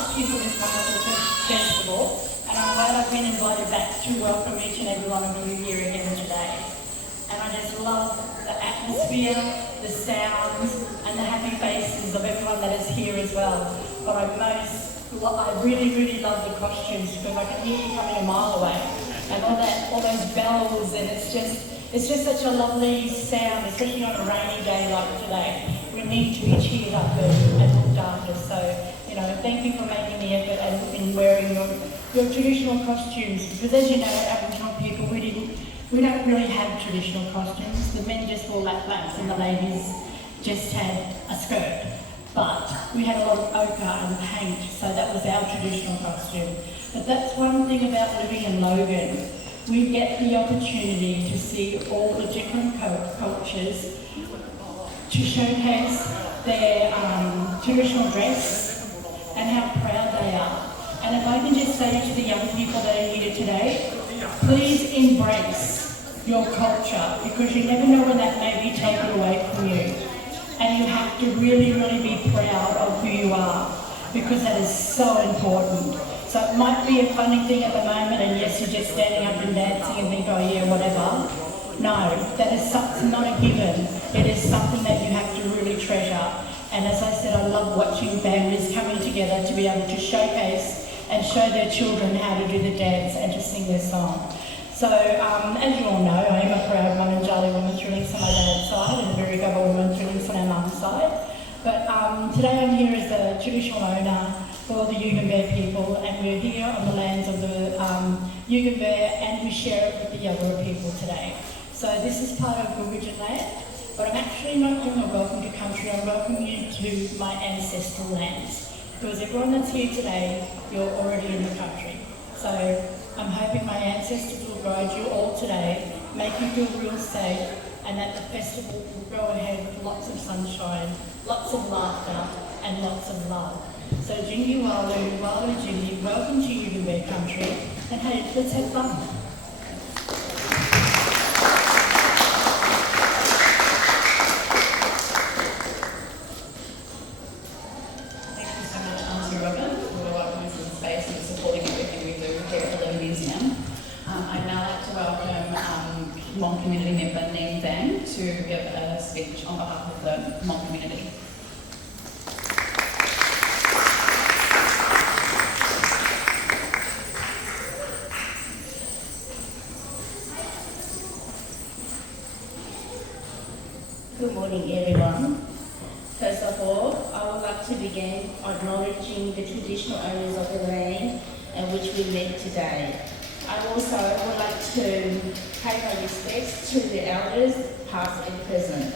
last year for this wonderful festival, and I'm glad I've been invited back to welcome each and every one of you here again today. And I just love the atmosphere, the sounds, and the happy faces of everyone that is here as well. But I really love the costumes because I can hear you coming a mile away, and all those bells, and it's just such a lovely sound, especially on a rainy day like today. We need to be cheered up and looked after. So, thank you for making the effort and in wearing your traditional costumes. Because as you know, Aboriginal people, we don't really have traditional costumes. The men just wore lap-laps and the ladies just had a skirt. But we had a lot of ochre and paint, so that was our traditional costume. But that's one thing about living in Logan. We get the opportunity to see all the different cultures, to showcase their traditional dress and how proud they are. And if I can just say to the young people that are here today, please embrace your culture, because you never know when that may be taken away from you. And you have to really be proud of who you are, because that is so important. So it might be a funny thing at the moment, and yes, you're just standing up and dancing and think, oh yeah, whatever. No, that is not a given. It is something that you have to really treasure. And as I said, I love watching families coming together to be able to showcase and show their children how to do the dance and to sing their song. So, as you all know, I am a proud Wurundjeri woman thrilling on my dad's side and a very Gubba woman thrilling on our mum's side. But today I'm here as the traditional owner for the Yugambeh people, and we're here on the lands of the Yugambeh, and we share it with the Yagara people today. So this is part of Aboriginal land, but I'm actually not doing a welcome to country, I'm welcoming you to my ancestral lands. Because everyone that's here today, you're already in the country. So I'm hoping my ancestors will guide you all today, make you feel real safe, and that the festival will go ahead with lots of sunshine, lots of laughter, and lots of love. So Jingi Walu, Walu Jingi, welcome to Yugambeh country, and hey, let's have fun. Hmong community member named Dan to give a speech on behalf of the Hmong community. Good morning, everyone. First of all, I would like to begin acknowledging the traditional owners of the land in which we live today. I also would like to pay my respects to the elders, past and present.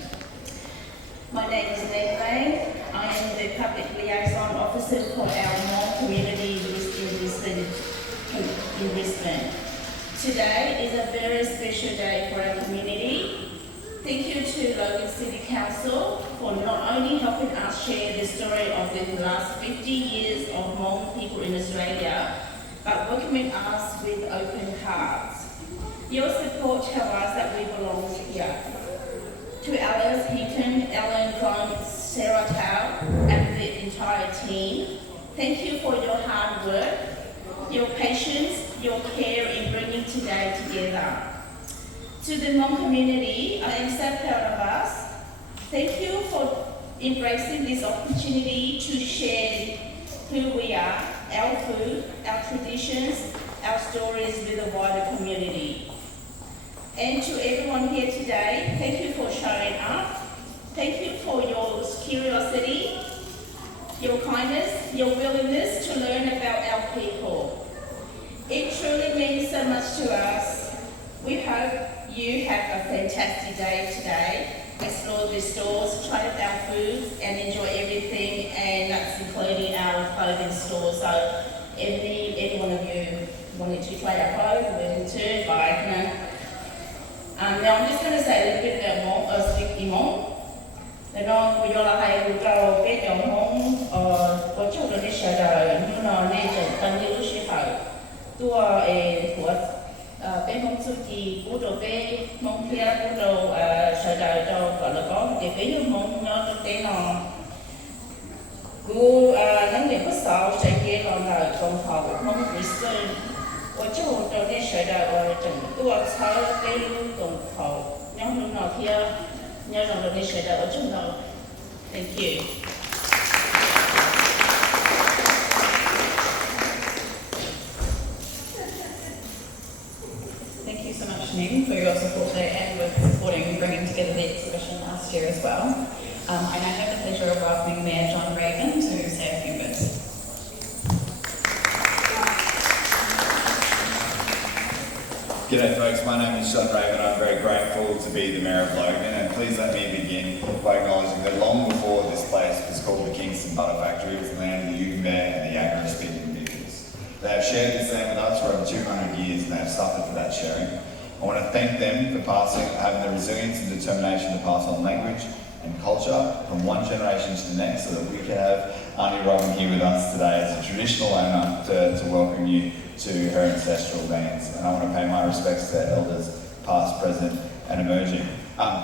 My name is Ned Lane. I am the Public Liaison Officer for our Hmong community in Brisbane. Today is a very special day for our community. Thank you to Logan City Council for not only helping us share the story of the last 50 years of Hmong people in Australia, but welcoming us with open hearts. Your support tells us that we belong here. To Alice Heaton, Ellen Clone, Sarah Tao, and the entire team, thank you for your hard work, your patience, your care in bringing today together. To the Hmong community, I am so proud of us. Thank you for embracing this opportunity to share who we are, our food, our traditions, our stories with the wider community. And to everyone here today, thank you for showing up. Thank you for your curiosity, your kindness, your willingness to learn about our people. It truly means so much to us. We hope you have a fantastic day today. Explore the stores, try our foods, and enjoy everything, and that's including our clothing store. So any one of you wanted to try our clothes, welcome to buy. Now I'm just going to say a little bit about Hmong, speak Hmong. Nó bây giờ là hai người trao biết cho Hmong có chút là đi sợ đời, nhưng nó nên trở thành nhiều sự hậu. Tua của bên Hmong suy kỳ cú đồ bên Hmong kia cú đồ sợ đời cho gọi là có cái bên Hmong nó thực tế nó cú nắng để bất sợ sẽ kia 就呢学到我整多操跟动口，然后那天你要让呢学到我整到 ，Thank you。Thank you so much, Hmong, for your support there and with supporting bringing together the exhibition last year as well. I now have the pleasure of welcoming Mayor John Reagan to say a few words. G'day folks, my name is John Reagan. I'm very grateful to be the Mayor of Logan, and please let me begin by acknowledging that long before this place was called the Kingston Butter Factory, it was the land of the Yugambeh and the Yagara-speaking peoples. They have shared this land with us for over 200 years and they have suffered for that sharing. I want to thank them for having the resilience and determination to pass on language and culture from one generation to the next so that we can have Auntie Robin here with us today as a traditional owner to welcome you to her ancestral lands. And I want to pay my respects to elders past, present and emerging.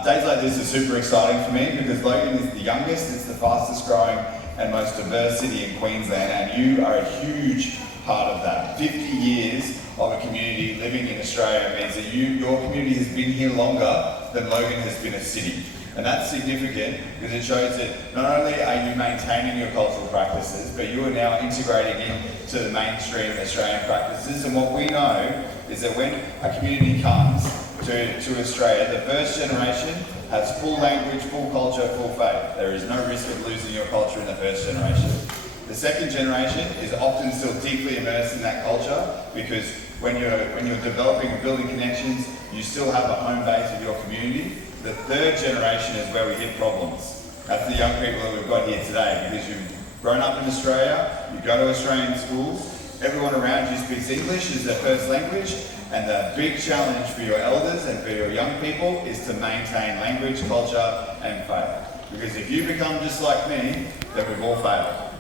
Days like this are super exciting for me because Logan is the youngest, it's the fastest growing and most diverse city in Queensland, and you are a huge part of that. 50 years of a community living in Australia means that your community has been here longer than Logan has been a city. And that's significant because it shows that not only are you maintaining your cultural practices, but you are now integrating into the mainstream Australian practices. And what we know is that when a community comes to Australia, the first generation has full language, full culture, full faith. There is no risk of losing your culture in the first generation. The second generation is often still deeply immersed in that culture because when you're developing and building connections, you still have a home base of your community. The third generation is where we hit problems. That's the young people that we've got here today because you've grown up in Australia, you go to Australian schools, everyone around you speaks English as their first language, and the big challenge for your elders and for your young people is to maintain language, culture and faith. Because if you become just like me, then we've all failed.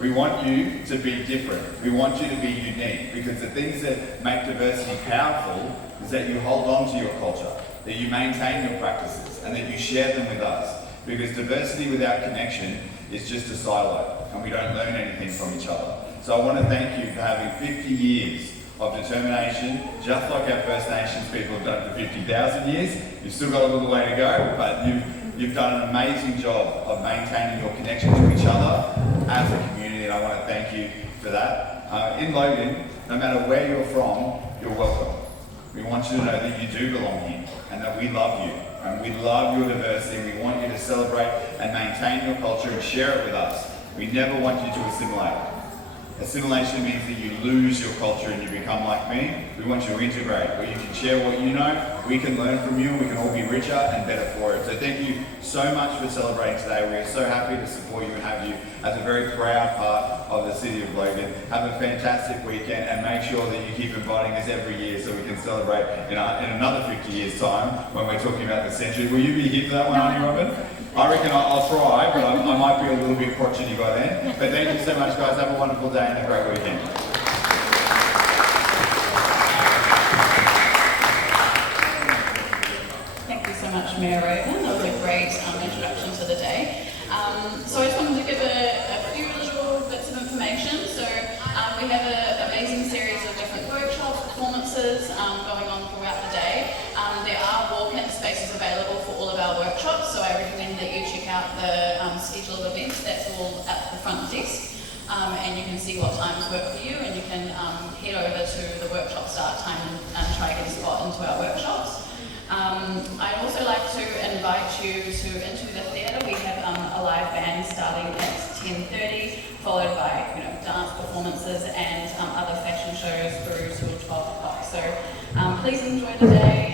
We want you to be different. We want you to be unique because the things that make diversity powerful is that you hold on to your culture, that you maintain your practices and that you share them with us. Because diversity without connection is just a silo and we don't learn anything from each other. So I want to thank you for having 50 years of determination, just like our First Nations people have done for 50,000 years. You've still got a little way to go, but you've done an amazing job of maintaining your connection to each other as a community, and I want to thank you for that. In Logan, no matter where you're from, you're welcome. We want you to know that you do belong here and that we love you and we love your diversity. We want you to celebrate and maintain your culture and share it with us. We never want you to assimilate. Assimilation means that you lose your culture and you become like me. We want you to integrate, where you can share what you know, we can learn from you, and we can all be richer and better for it. So thank you so much for celebrating today. We are so happy to support you and have you as a very proud part of the City of Logan. Have a fantastic weekend and make sure that you keep inviting us every year so we can celebrate in another 50 years' time when we're talking about the century. Will you be here for that one, Auntie Robin? I reckon I'll try, but I might be a little bit crotchety by then. But thank you so much, guys. Have a wonderful day and a great weekend. Thank you so much, Mayor Raven. That was a great introduction to the day. So I just wanted to give a few little bits of information. So we have an amazing series of different workshops, performances going on throughout the day. There are walk-in spaces available for all of our workshops, so I recommend that you check out the schedule of events. That's all at the front desk. And you can see what times work for you, and you can head over to the workshop start time and try to get a spot into our workshops. I'd also like to invite you into the theatre. We have a live band starting at 10:30, followed by dance performances and other fashion shows through till 12 o'clock. So please enjoy the day.